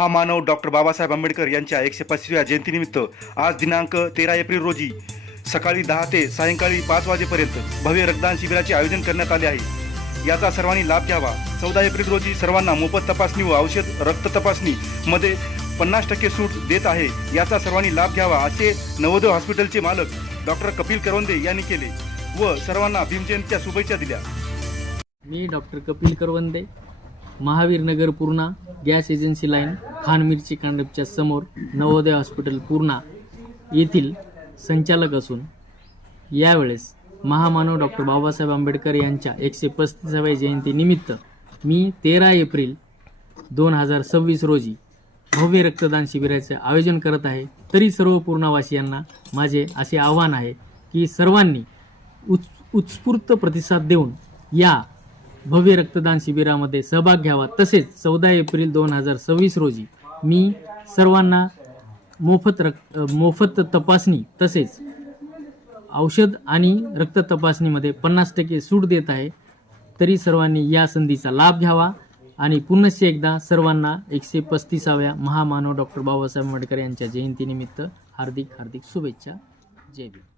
महामानव डॉक्टर बाबासाहेब आंबेडकर यांच्या 125व्या जयंतीनिमित्त आज दिनांक 13 एप्रिल रोजी सकाळी 10 ते सायंकाळी 5 वाजेपर्यंत भव्य रक्तदान शिबिराचे आयोजन करण्यात आले आहे। याचा सर्वांनी लाभ घ्यावा। 14 एप्रिल रोजी सर्वांना मोफत तपासणी व औषध रक्त तपासणी मध्ये 50% सूट देत आहे। याचा सर्वांनी लाभ घ्यावा असे नवोदय हॉस्पिटलचे मालक डॉक्टर कपिल करवंदे यांनी केले व सर्वांना भीमजयंतीच्या शुभेच्छा दिल्या। मी doctor Kapil Karvande, Mahavir Nagar Purna, gas agency line, खान मिरची कांडपच्या समोर नवोदय हॉस्पिटल पूर्णा येथील संचालक असून यावेळेस महामानव डॉक्टर बाबासाहेब आंबेडकर यांच्या 135व्या जयंतीनिमित्त मी 13 एप्रिल 2026 रोजी भव्य रक्तदान शिबिराचे आयोजन करत आहे। तरी सर्व पूर्णावासियांना माझे असे आवाहन आहे की सर्वांनी उत्स्फूर्त प्रतिसाद देऊन या भव्य रक्तदान शिबिरामध्ये सहभाग घ्यावा। तसेच 14 एप्रिल 2026 रोजी मी सर्वांना मोफत तपासणी तसेच औषध आणि रक्त तपासणीमध्ये 50% सूट देत आहे। तरी सर्वांनी या संधीचा लाभ घ्यावा आणि पुनश्च एकदा सर्वांना 135व्या महामानव डॉक्टर बाबासाहेब आंबेडकर यांच्या जयंतीनिमित्त हार्दिक शुभेच्छा। जय भीम।